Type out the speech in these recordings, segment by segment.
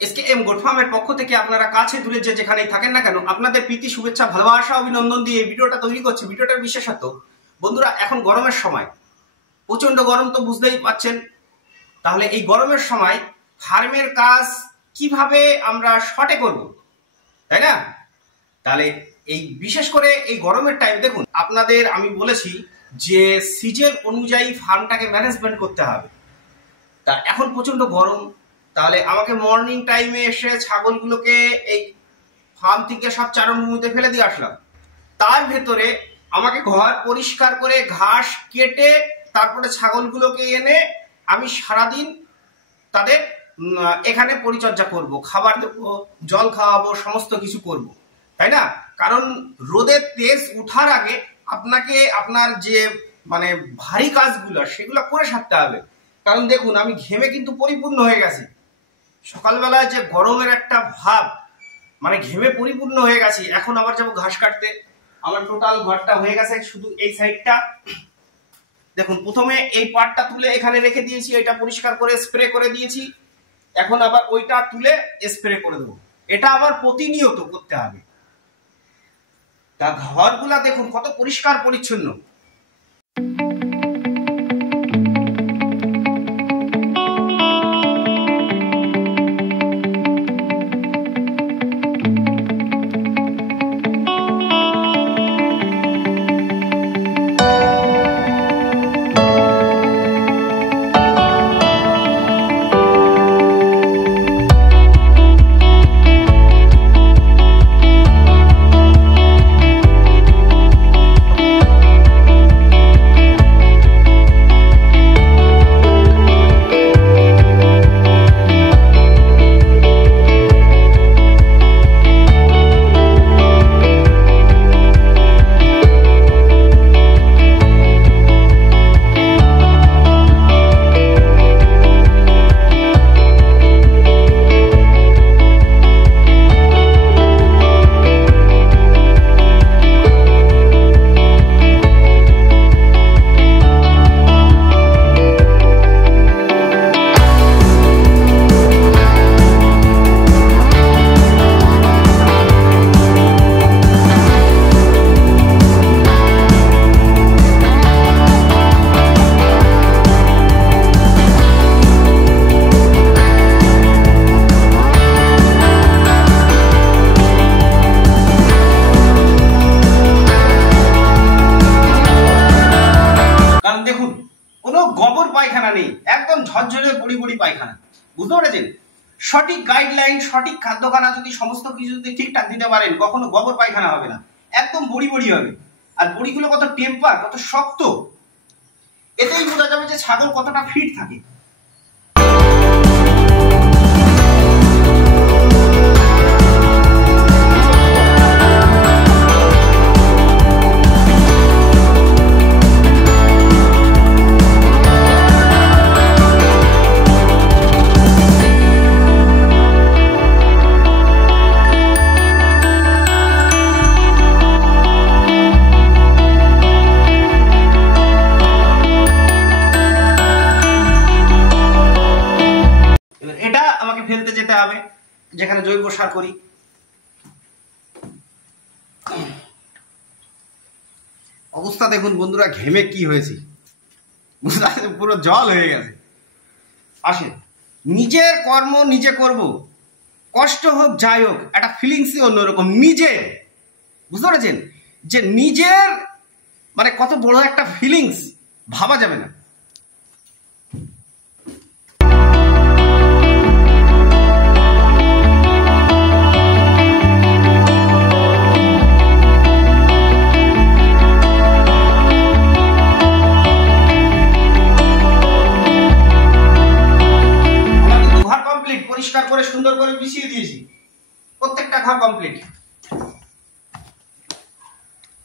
S.K.M goat ফার্মের পক্ষ থেকে আপনারা কাছে দূরে যে যেখানেই থাকেন না কেন আপনাদের প্রীতি শুভেচ্ছা ভালোবাসা অভিনন্দন দিয়ে এই ভিডিওটা তৈরি করছি। ভিডিওটার বিশেষত্ব বন্ধুরা, এখন গরমের সময়, প্রচন্ড গরম তো বুঝতেই পাচ্ছেন। তাহলে এই গরমের সময় ফার্মের কাজ কিভাবে আমরা শর্টে করব, তাই না? তাহলে এই বিশেষ করে এই গরমের টাইম দেখুন, আপনাদের আমি বলেছি যে সিজন অনুযায়ী ফার্মটাকে ম্যানেজমেন্ট করতে হবে। তা এখন প্রচন্ড গরম, তাহলে আমাকে মর্নিং টাইমে এসে ছাগলগুলোকে এই ফার্ম থেকে সব চারণভূমিতে ফেলে দিয়ে আসলাম। তার ভেতরে আমাকে ঘর পরিষ্কার করে ঘাস কেটে তারপরে ছাগলগুলোকে এনে আমি সারাদিন তাদের এখানে পরিচর্যা করব, খাবার দেবো, জল খাওয়াবো, সমস্ত কিছু করব, তাই না? কারণ রোদের তেজ উঠার আগে আপনাকে আপনার যে মানে ভারী কাজগুলো সেগুলো করে সারতে হবে। কারণ দেখুন, আমি ঘেমে কিন্তু পরিপূর্ণ হয়ে গেছি। সকালবেলায় যে গরমের একটা ভাব, মানে ঘেমে পরিপূর্ণ হয়ে গেছি। এখন আবার যাবো ঘাস কাটতে। আমার টোটাল ঘরটা হয়ে গেছে, শুধু এই সাইডটা দেখুন। প্রথমে এই পাটটা তুলে এখানে রেখে দিয়েছি, এটা পরিষ্কার করে স্প্রে করে দিয়েছি। এখন আবার ওইটা তুলে স্প্রে করে দেবো। এটা আবার প্রতিনিয়ত করতে হবে। তা ঘরগুলা দেখুন কত পরিষ্কার পরিচ্ছন্ন। দেখুন, কোনো গোবর পায়খানা নেই, একদম ঝরঝরে বড়ি বড়ি পায়খানা। বুঝতে পেরেছেন? সঠিক গাইডলাইন, সঠিক খাদ্যখানা যদি সমস্ত কিছু যদি ঠিকঠাক দিতে পারেন, কখনো গোবর পায়খানা হবে না, একদম বড়ি বড়ি হবে। আর বড়িগুলো কত টেম্পার, কত শক্ত, এতেই বোঝা যাবে যে ছাগল কতটা ফিট থাকে। এটা আমাকে ফেলতে যেতে হবে যেখানে জৈব সার করি। অবস্থা দেখুন বন্ধুরা, ঘেমে কি হয়েছে, পুরো জল হয়ে গেছে। আসেন, নিজের কর্ম নিজে করব, কষ্ট হোক যাই হোক, একটা ফিলিংসই অন্যরকম। নিজে বুঝতে পেরেছেন যে নিজের মানে কত বড় একটা ফিলিংস, ভাবা যাবে না। পরিষ্কার করে সুন্দর করে বিছিয়ে দিয়েছি, প্রত্যেকটা ঘর কমপ্লিট।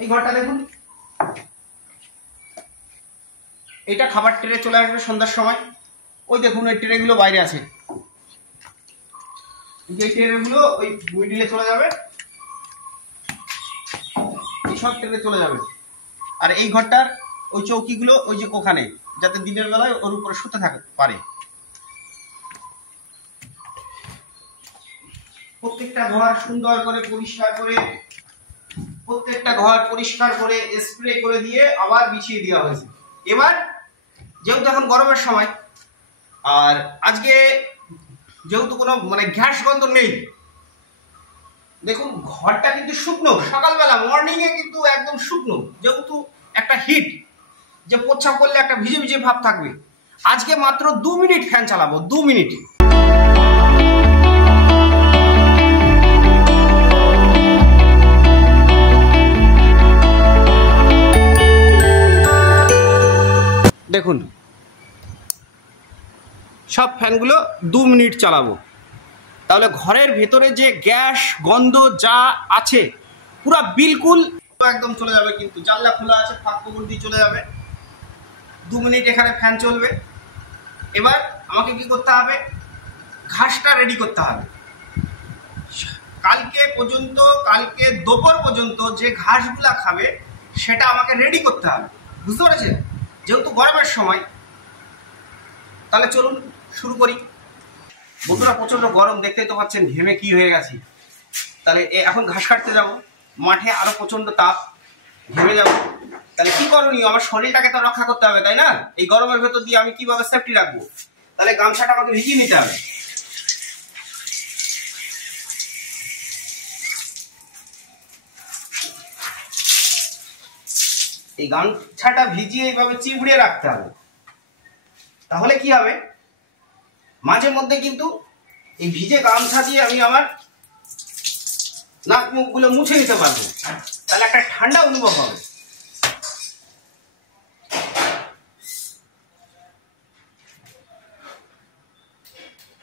এই ঘরটা দেখুন, এটা খাবার ট্রে চলে আসবে সন্ধ্যার সময়। ওই দেখুন, ওই ট্রে গুলো বাইরে আছে, এই ট্রে গুলো ওই মিডিলে চলে যাবে, এই সব ট্রে চলে যাবে। আর এই ঘরটার ওই চৌকিগুলো ওই যে ওখানে, যাতে দিনের বেলায় ওর উপরে শুতে থাকতে পারে। প্রত্যেকটা ঘর সুন্দর করে পরিষ্কার করে, প্রত্যেকটা ঘর পরিষ্কার করে স্প্রে করে দিয়ে আবার বিছিয়ে দেওয়া হয়েছে। এবার যেহেতু এখন গরমের সময়, আর আজকে যেহেতু কোনো গ্যাস গন্ধ নেই, দেখুন ঘরটা কিন্তু শুকনো, সকালবেলা মর্নিং এ কিন্তু একদম শুকনো, যেহেতু একটা হিট, যে প্রচ্ছাপ করলে একটা ভিজে ভিজে ভাব থাকবে। আজকে মাত্র 2 মিনিট ফ্যান চালাবো, 2 মিনিট। দেখুন সব ফ্যানগুলো 2 মিনিট চালাবো, তাহলে ঘরের ভেতরে যে গ্যাস গন্ধ যা আছে পুরা বিলকুল একদম চলে যাবে। কিন্তু জানলা খোলা আছে, ফাঁক ফোকর দিয়ে চলে যাবে। 2 মিনিট এখানে ফ্যান চলবে। এবার আমাকে কি করতে হবে, ঘাসটা রেডি করতে হবে। কালকে পর্যন্ত, কালকে দুপুর পর্যন্ত যে ঘাসগুলা খাবে সেটা আমাকে রেডি করতে হবে, বুঝতে পেরেছেন? যেহেতু গরমের সময়, তাহলে চলুন শুরু করি। বন্ধুরা প্রচন্ড গরম, দেখতেই তো পাচ্ছেন ঘেমে কি হয়ে গেছি। তাহলে এখন ঘাস কাটতে যাব, মাঠে আরো প্রচন্ড তাপ, ঘেমে যাব। তাহলে কি করণীয়, আমার শরীরটাকে তো রক্ষা করতে হবে, তাই না? এই গরমের ভেতর দিয়ে আমি কিভাবে সেফটি রাখবো? তাহলে গামছাটা আমাকে ভিজিয়ে নিতে হবে। এই গামছাটা ভিজিয়ে এইভাবে চিবড়ে রাখতে হবে। তাহলে কি হবে, মাঝে মধ্যে কিন্তু এই ভিজে গামছা দিয়ে আমি আমার নাক মুখগুলো মুছে নিতে পারবো, তাহলে একটা ঠান্ডা অনুভব হবে।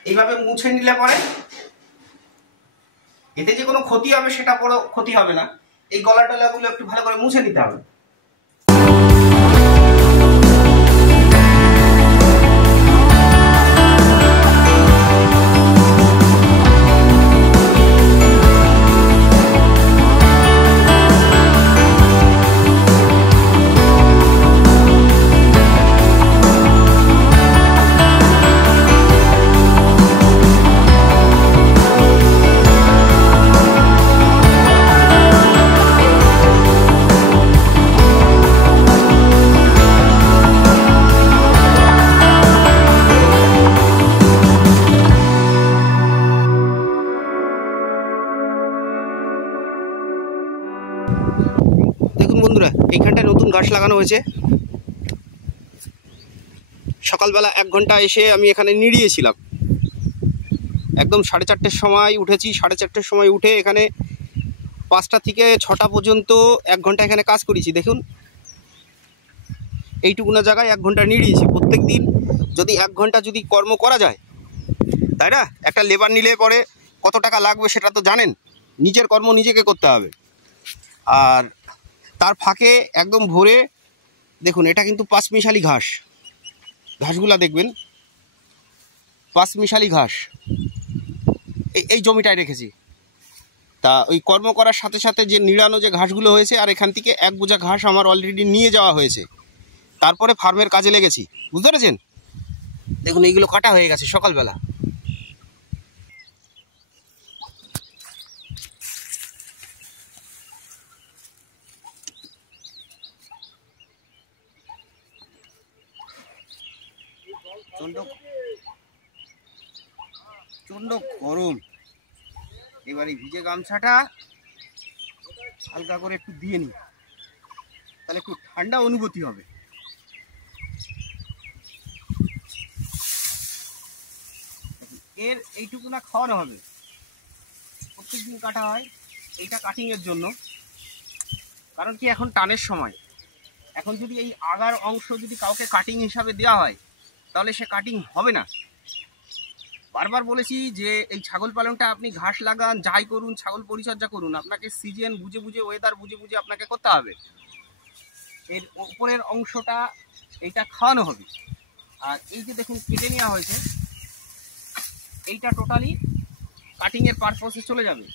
এইভাবে মুছে নিলে পরে এতে যে কোনো ক্ষতি হবে সেটা বড় ক্ষতি হবে না। এই গলা টলাগুলো একটু ভালো করে মুছে নিতে হবে। দেখুন বন্ধুরা, এইখানটায় নতুন গাছ লাগানো হয়েছে। সকালবেলা 1 ঘন্টা এসে আমি এখানে নিড়িয়েছিলাম। একদম 4:30-র সময় উঠেছি। 4:30-র সময় উঠে এখানে 5টা থেকে 6টা পর্যন্ত 1 ঘন্টা এখানে কাজ করেছি। দেখুন এইটুকুনা জায়গায় 1 ঘন্টা নিড়িয়েছি। প্রত্যেক দিন যদি 1 ঘন্টা যদি কর্ম করা যায়, তাই না? একটা লেবার নিলে পরে কত টাকা লাগবে সেটা তো জানেন। নিজের কর্ম নিজেকে করতে হবে। আর তার ফাঁকে একদম ভোরে দেখুন, এটা কিন্তু 5 মিশালি ঘাস, ঘাসগুলা দেখবেন 5 মিশালি ঘাস এই জমিটায় রেখেছি। তা ওই কর্ম করার সাথে সাথে যে নিড়ানো যে ঘাসগুলো হয়েছে, আর এখান থেকে 1 বোঝা ঘাস আমার অলরেডি নিয়ে যাওয়া হয়েছে। তারপরে ফার্মের কাজে লেগেছি, বুঝতে পেরেছেন? দেখুন এইগুলো কাটা হয়ে গেছে সকালবেলা। প্রচন্ড গরম। এবার এই ভিজে গামছাটা হালকা করে একটু দিয়ে নিই, তাহলে একটু ঠান্ডা অনুভূতি হবে। এর এইটুকু না খাওয়ানো হবে, প্রত্যেকদিন কাটা হয়। এইটা কাটিংয়ের জন্য, কারণ কি এখন টানের সময়। এখন যদি এই আগার অংশ যদি কাউকে কাটিং হিসাবে দেওয়া হয়, তাহলে সে কাটিং হবে না। বারবার বলেছি যে এই ছাগল পালনটা আপনি ঘাস লাগান, যাই করুন, ছাগল পরিচর্যা করুন, আপনাকে সিজন বুঝে বুঝে, ওয়েদার বুঝে বুঝে আপনাকে করতে হবে। এর উপরের অংশটা এইটা খাওয়ানো হবে। আর এই যে দেখুন কেটে নেওয়া হয়েছে, এইটা টোটালি কাটিংয়ের পারপাসে চলে যাবে।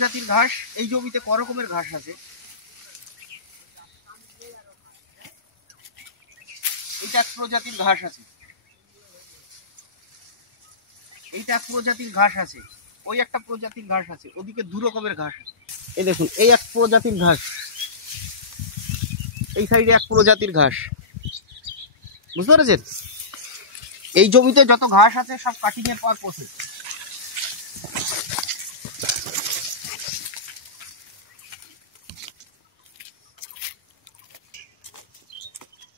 প্রজাতির ঘাস, এই জমিতে ক রকমের ঘাস আছে। এইটা এক প্রজাতির ঘাস আছে, এইটা এক প্রজাতির ঘাস আছে, ওই একটা প্রজাতির ঘাস আছে, ওদিকে দু রকমের ঘাস আছে। এই দেখুন, এই এক প্রজাতির ঘাস, এই সাইডে এক প্রজাতির ঘাস, বুঝতে পেরেছেন? এই জমিতে যত ঘাস আছে সব কাটিং এর পর পড়ছে।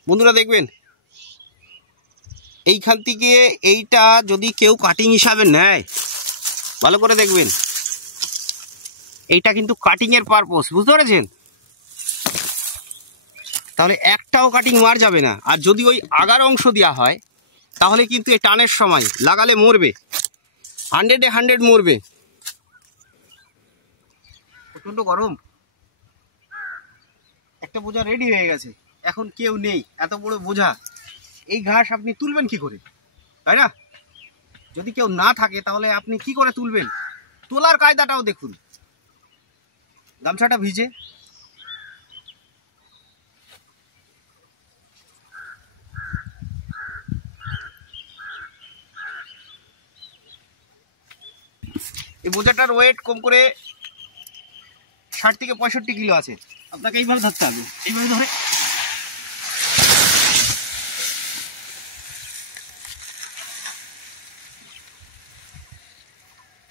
বন্ধুরা দেখবেন, এইখান থেকে এইটা যদি কেউ কাটিং হিসাবে নেয়, ভালো করে দেখবেন, এইটা কিন্তু কাটিং এর পারপোজ, বুঝতে পেরেছেন? তাহলে একটাও কাটিং মার যাবে না। আর যদি ওই আগার অংশ দেওয়া হয় তাহলে কিন্তু এই টানের সময় লাগালে মরবে, 100-এ 100 মরবে। প্রচন্ড গরম, একটা বোঝা রেডি হয়ে গেছে, এখন কেউ নেই, এত বড় বোঝা, এই ঘাস আপনি তুলবেন কি করে, তাই না? যদি কেউ না থাকে তাহলে আপনি কি করে তুলবেন? তোলার কায়দাটাও দেখুন, গামছাটা ভিজে, এই বোঝাটার ওয়েট কম করে 60 থেকে 65 কিলো আছে। আপনাকে এইভাবে ধরতে হবে, এইভাবে ধরে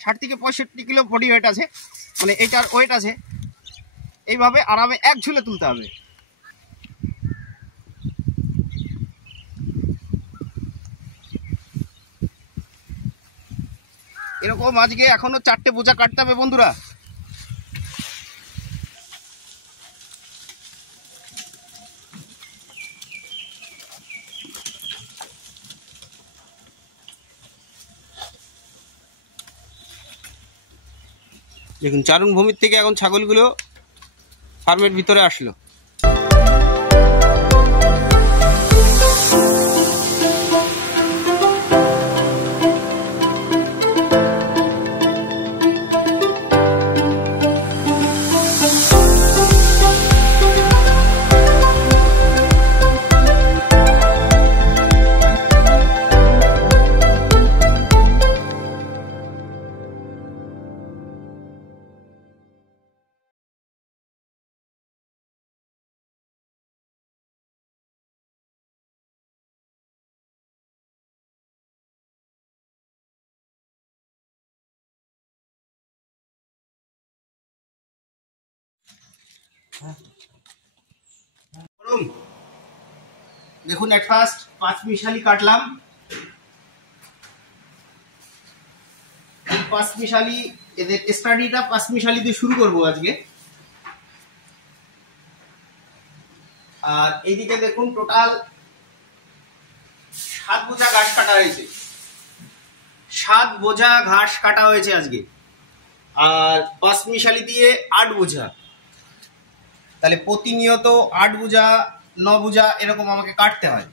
ষাট থেকে 65 কিলো বডি ওয়েট আছে, মানে এইটার ওয়েট আছে। এইভাবে আরামে এক ঝুলে তুলতে হবে। এরকম আজকে এখনো 4টে বোঝা কাটতে হবে বন্ধুরা। দেখুন, চারণভূমির থেকে এখন ছাগলগুলো ফার্মের ভিতরে আসলো। দেখুন, এট ফার্স্ট 5 মিশালি কাটলাম। 5 মিশালি, এদের স্টাডিটা 5 মিশালি দিয়ে শুরু করব আজকে। আর এইদিকে দেখুন, টোটাল 7 বোঝা ঘাস কাটা হয়েছে, 7 বোঝা ঘাস কাটা হয়েছে আজকে। আর 5 মিশালি দিয়ে 8 বোঝা, তাহলে প্রতিনিয়ত 8 বোঝা 9 বোঝা এরকম আমাকে কাটতে হয়।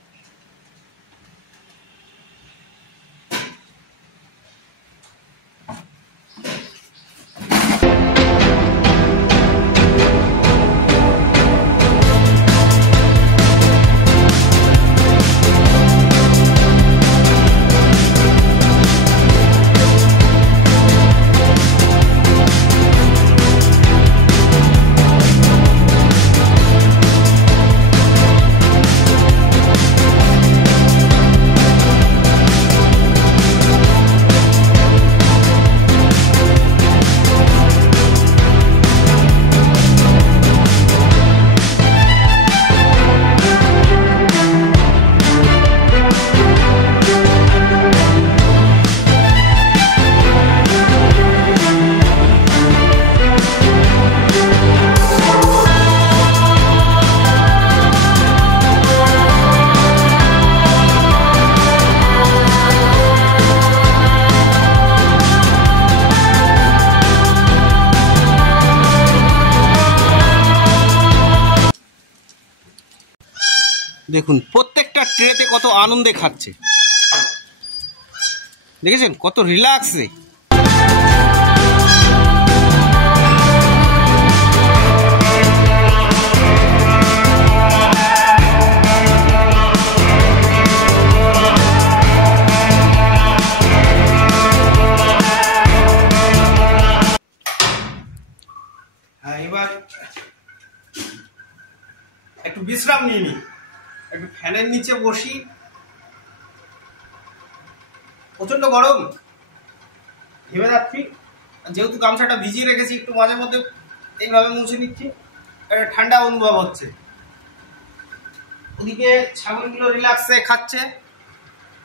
দেখুন, প্রত্যেকটা ট্রেতে কত আনন্দে খাচ্ছে, দেখেছেন কত রিল্যাক্সে। হ্যাঁ, এবার একটু বিশ্রাম নিয়ে নি, একটু ফ্যানের নিচে বসি। প্রচন্ড গরম, ঘেমে যাচ্ছি। যেহেতু গামছাটা ভিজিয়ে রেখেছি, একটু মাঝে মধ্যে এইভাবে মুছে নিচ্ছি, ঠান্ডা অনুভব হচ্ছে। ওদিকে ছাগলগুলো রিল্যাক্সে খাচ্ছে।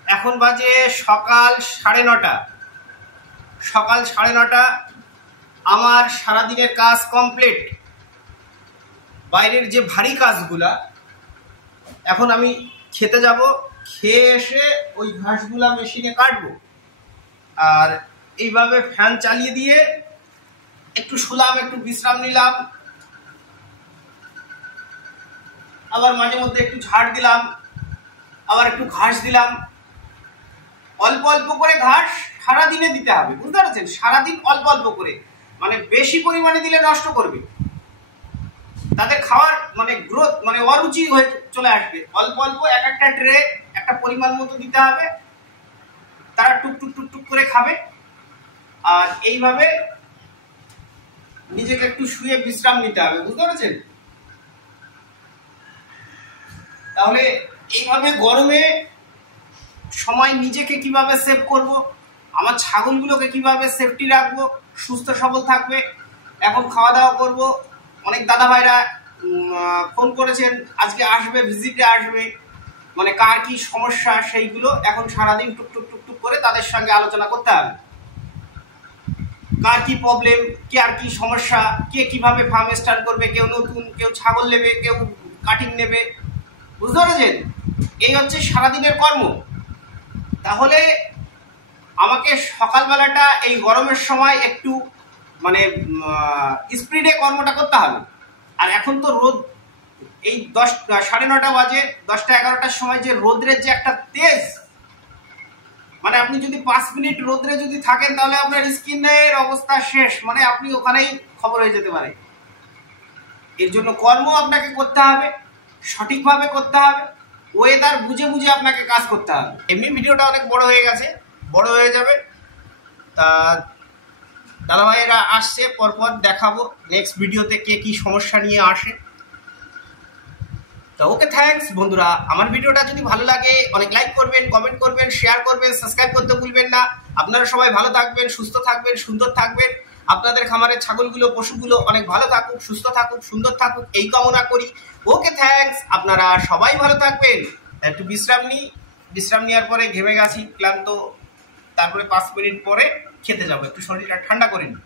এখন বাজে সকাল 9:30। সকাল 9:30। আমার সারাদিনের কাজ কমপ্লিট। বাইরের যে ভারী কাজগুলা এখন আমি খেতে যাব, খেয়ে এসে ওই ঘাসগুলা মেশিনে কাটবো। আর এইভাবে ফ্যান চালিয়ে দিয়ে একটু শুলাম, একটু বিশ্রাম নিলাম, আবার মাঝে মধ্যে একটু ঝাড় দিলাম, আবার একটু ঘাস দিলাম। অল্প অল্প করে ঘাস সারাদিনে দিতে হবে, বুঝতে পারছেন? সারাদিন অল্প অল্প করে, মানে বেশি পরিমাণে দিলে নষ্ট করবে, তাদের খাওয়ার মানে গ্রোথ মানে অরুচি হয়ে চলে আসবে। অল্প অল্প এক একটা ট্রে একটা পরিমাণ মতো দিতে হবে, তারা টুকটুক টুকটুক করে খাবে। আর এইভাবে নিজেকে একটু শুয়ে বিশ্রাম নিতে হবে, বুঝতে পারছেন? তাহলে এইভাবে গরমে সময় নিজেকে কিভাবে সেভ করব, আমার ছাগলগুলোকে কিভাবে সেফটি রাখবো, সুস্থ সবল থাকবে। এখন খাওয়া দাওয়া করব। অনেক দাদা ভাইরা ফোন করেছেন, আজকে আসবে, ভিজিটে আসবে, মানে কার কি সমস্যা সেইগুলো এখন সারাদিন টুকটুক টুকটুক করে তাদের সঙ্গে আলোচনা করতে হবে। কার কি প্রবলেম, কে আর কি সমস্যা, কে কিভাবে ফার্ম স্টার্ট করবে, কেউ নতুন, কেউ ছাগল নেবে, কেউ কাটিং নেবে, বুঝতে পেরেছেন? এই হচ্ছে সারাদিনের কর্ম। তাহলে আমাকে সকালবেলাটা এই গরমের সময় একটু মানে স্পিডে কর্মটা করতে হবে। আর এখন তো রোদ, এই 9:30 বাজে, 10টা-11টার সময় যে রোদ্রের যে একটা তেজ, মানে আপনি যদি 5 মিনিট রোদ্রে যদি থাকেন তাহলে আপনার স্কিনের অবস্থা শেষ, মানে আপনি ওখানেই খবর হয়ে যেতে পারে। এর জন্য কর্ম আপনাকে করতে হবে, সঠিকভাবে করতে হবে, ওয়েদার বুঝে বুঝে আপনাকে কাজ করতে হবে। এমনি ভিডিওটা অনেক বড় হয়ে গেছে, বড় হয়ে যাবে। তা দাদাভাইয়েরা আসছে, পরপর দেখাবো নেক্সট ভিডিওতে কে কি সমস্যা নিয়ে আসে। তো ওকে, থ্যাঙ্কস বন্ধুরা। আমার ভিডিওটা যদি ভালো লাগে অনেক লাইক করবেন, কমেন্ট করবেন, শেয়ার করবেন, সাবস্ক্রাইব করতে ভুলবেন না। আপনারা সবাই ভালো থাকবেন, সুস্থ থাকবেন, সুন্দর থাকবেন। আপনাদের খামারের ছাগলগুলো, পশুগুলো অনেক ভালো থাকুক, সুস্থ থাকুক, সুন্দর থাকুক, এই কামনা করি। ওকে, থ্যাঙ্কস। আপনারা সবাই ভালো থাকবেন। একটু বিশ্রাম নিই, বিশ্রাম নেওয়ার পরে ঘেমে গেছি, ক্লান্ত। তারপরে 5 মিনিট পরে খেতে যাবো, একটু শরীরটা ঠান্ডা করে নিই।